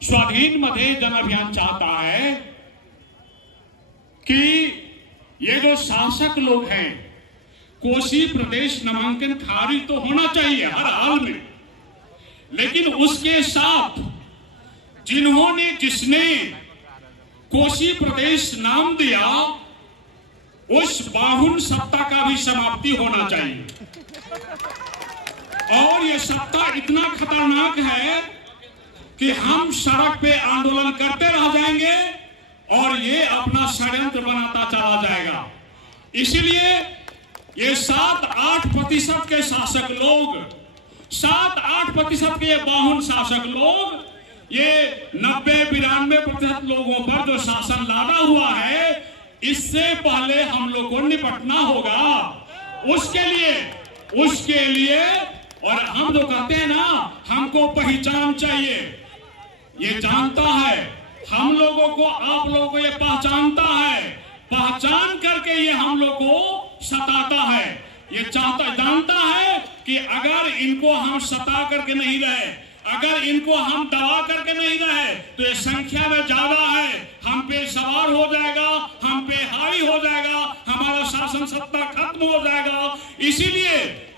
स्वाधीन मधेश जन अभियान चाहता है कि ये जो शासक लोग हैं, कोसी प्रदेश नामांकन खारिज तो होना चाहिए हर हाल में, लेकिन उसके साथ जिसने कोसी प्रदेश नाम दिया, उस बाहुन सत्ता का भी समाप्ति होना चाहिए। और ये सत्ता इतना खतरनाक है कि हम सड़क पे आंदोलन करते रह जाएंगे और ये अपना षड्यंत्र बनाता चला जाएगा। इसीलिए ये 7-8% के शासक लोग, 7-8% के ये बाहुन शासक लोग, ये 90-92% लोगों पर जो शासन लादा हुआ है, इससे पहले हम लोग को निपटना होगा। उसके लिए और हम जो कहते हैं ना, हमको पहचान चाहिए। ये जानता है हम लोगों को, आप लोगों को ये पहचानता है, पहचान करके ये हम लोग को सताता है। ये जानता है कि अगर इनको हम सता करके नहीं रहे, अगर इनको हम दबा करके नहीं रहे, तो ये संख्या में ज्यादा है, हम पे सवार हो जाएगा, हम पे हावी हो जाएगा, हमारा शासन सत्ता खत्म हो जाएगा। इसीलिए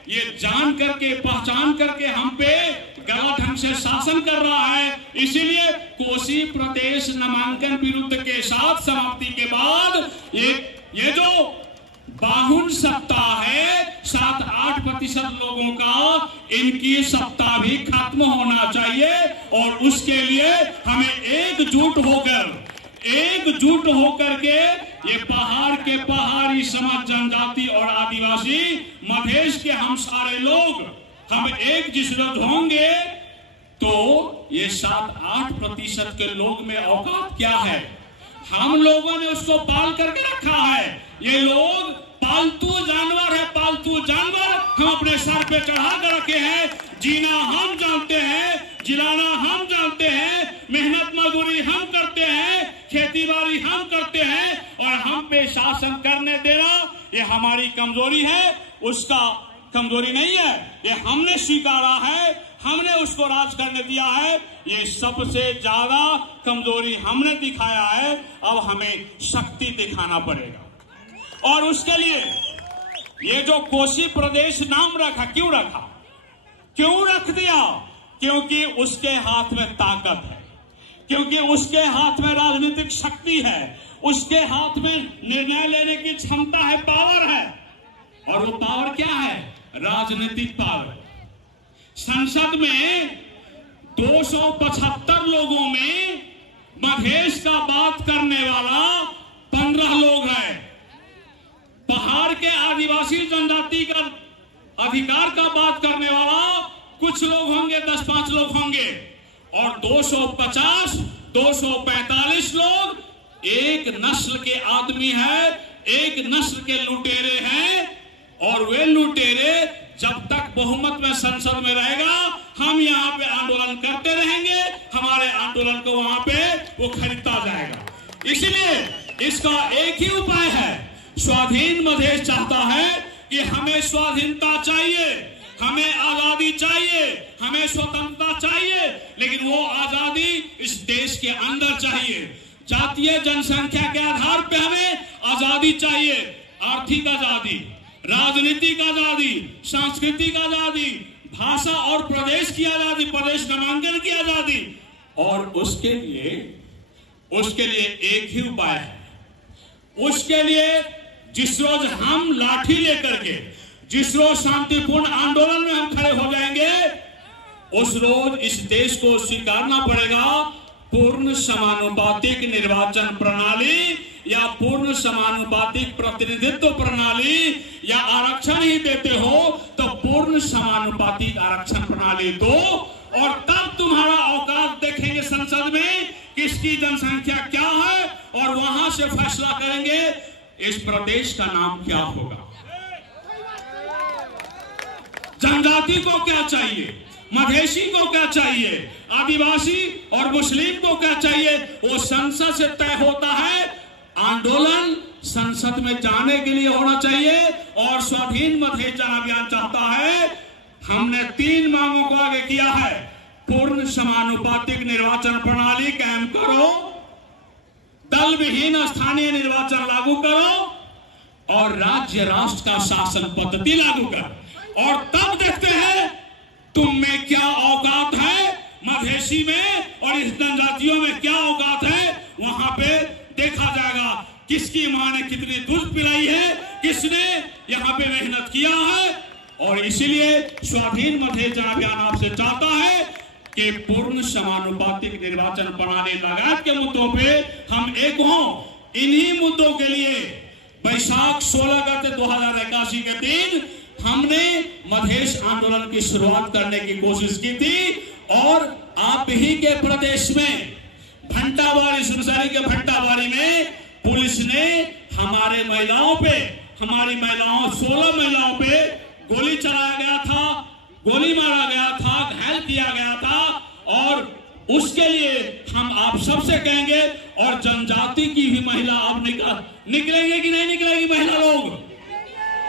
ये जान करके, पहचान करके हम पे गलत ढंग से शासन कर रहा है। इसीलिए कोसी प्रदेश नामांकन विरुद्ध के साथ समाप्ति के बाद ये जो बाहुन सत्ता है, 7-8% लोगों का, इनकी सत्ता भी खत्म होना चाहिए। और उसके लिए हमें एकजुट होकर के ये पहाड़ के पहाड़ी समाज, जनजाति और आदिवासी मधेश के हम सारे लोग, हम एकजुट होंगे तो ये 7-8% के लोग में औकात क्या है? हम लोगों ने उसको पाल करके रखा है। ये लोग पालतू जानवर है, पालतू जानवर हम अपने सर पे चढ़ा कर रखे हैं। जीना हम जानते हैं, जिलाना हम जानते हैं, मेहनत मजदूरी हम करते हैं, खेती बाड़ी हम करते हैं, और हम पे शासन करने देना ये हमारी कमजोरी है। उसका कमजोरी नहीं है, ये हमने स्वीकारा है, हमने उसको राज करने दिया है। ये सबसे ज्यादा कमजोरी हमने दिखाया है, अब हमें शक्ति दिखाना पड़ेगा। और उसके लिए ये जो कोसी प्रदेश नाम रखा, क्यों रख दिया? क्योंकि उसके हाथ में ताकत है, क्योंकि उसके हाथ में राजनीतिक शक्ति है, उसके हाथ में निर्णय लेने की क्षमता है, पावर है। और वो पावर क्या है? राजनीतिक पावर। संसद में 275 लोगों में मधेश का बात करने वाला 15 लोग हैं। पहाड़ के आदिवासी जनजाति का अधिकार का बात करने वाला कुछ लोग होंगे, 10-5 लोग होंगे, और 245 लोग एक नस्ल के आदमी है, एक नस्ल के लुटेरे हैं। और वे लुटेरे जब तक बहुमत में संसद में रहेगा, हम यहाँ पे आंदोलन करते रहेंगे, हमारे आंदोलन को वहां पे वो खरीदता जाएगा। इसलिए इसका एक ही उपाय है, स्वाधीन मधेश चाहता है कि हमें स्वाधीनता चाहिए, हमें आजादी चाहिए, हमें स्वतंत्रता चाहिए, लेकिन वो आजादी इस देश के अंदर चाहिए। जातीय जनसंख्या के आधार पे हमें आजादी चाहिए, आर्थिक आजादी, राजनीतिक आजादी, सांस्कृतिक आजादी, भाषा और प्रदेश की आजादी, प्रदेश नामांकन की आजादी। और उसके लिए एक ही उपाय है। उसके लिए जिस रोज हम लाठी लेकर के, जिस रोज शांतिपूर्ण आंदोलन में हम खड़े हो जाएंगे, उस रोज इस देश को स्वीकारना पड़ेगा पूर्ण समानुपातिक निर्वाचन प्रणाली, या पूर्ण समानुपातिक प्रतिनिधित्व प्रणाली, या आरक्षण ही देते हो तो पूर्ण समानुपातिक आरक्षण प्रणाली दो। और तब तुम्हारा औकात देखेंगे संसद में किसकी जनसंख्या क्या है, और वहां से फैसला करेंगे इस प्रदेश का नाम क्या होगा। जनजाति को क्या चाहिए, मधेशी को क्या चाहिए, आदिवासी और मुस्लिम को क्या चाहिए, वो संसद से तय होता है। आंदोलन संसद में जाने के लिए होना चाहिए। और स्वाधीन मधेश जन अभियान चाहता है, हमने 3 मांगों को आगे किया है। पूर्ण समानुपातिक निर्वाचन प्रणाली कायम करो, दल विहीन स्थानीय निर्वाचन लागू करो और राज्य राष्ट्र का शासन पद्धति लागू करो। और तब देखते हैं तुम में क्या औकात है, मधेसी में और इस जनजातियों में क्या औकात है। वहां पे देखा जाएगा किसकी मां ने कितनी दूध पिलाई है, किसने यहाँ पे मेहनत किया है। और इसीलिए स्वाधीन मधेश जन अभियान आपसे चाहता है कि पूर्ण समानुपातिक निर्वाचन प्रणाली लगातार के मुद्दों पे हम एक हों। इन्हीं मुद्दों के लिए बैसाख 16 अगस्त 2081 के दिन हमने मधेश आंदोलन की शुरुआत करने की कोशिश की थी। और आप ही के प्रदेश में भंटाबाड़ी, सुनसरी के भंटाबाड़ी में पुलिस ने हमारे महिलाओं पे, हमारी महिलाओं 16 महिलाओं पे गोली चलाया गया था, गोली मारा गया था, घायल किया गया था। और उसके लिए हम आप सबसे कहेंगे, और जनजाति की भी महिला अब निकलेंगे कि नहीं निकलेगी महिला लोग,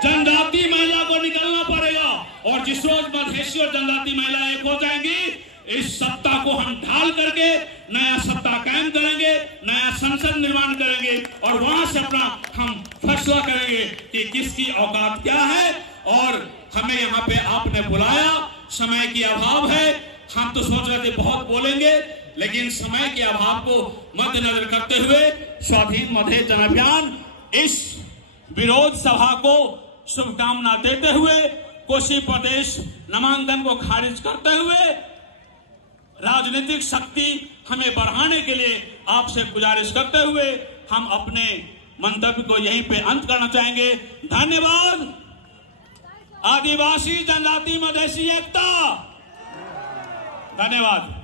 जनजाति महिला को निकलना पड़ेगा। और जिस रोज मधेसी और जनजाति महिला एक हो जाएंगी, इस सत्ता को हम ढाल करके नया सत्ता कायम करेंगे, नया संसद निर्माण करेंगे और वहां से अपना हम फैसला करेंगे कि किसकी औकात क्या है। और हमें यहाँ पे आपने बुलाया, समय की अभाव है, हम तो सोच रहे थे बहुत बोलेंगे, लेकिन समय के अभाव को मद्देनजर करते हुए स्वाधीन मधेश जन अभियान इस विरोध सभा को शुभकामना देते हुए, कोसी प्रदेश नामांकन को खारिज करते हुए, राजनीतिक शक्ति हमें बढ़ाने के लिए आपसे गुजारिश करते हुए हम अपने मंतव्य को यहीं पे अंत करना चाहेंगे। धन्यवाद। आदिवासी जनजाति मधेसी एकता। धन्यवाद।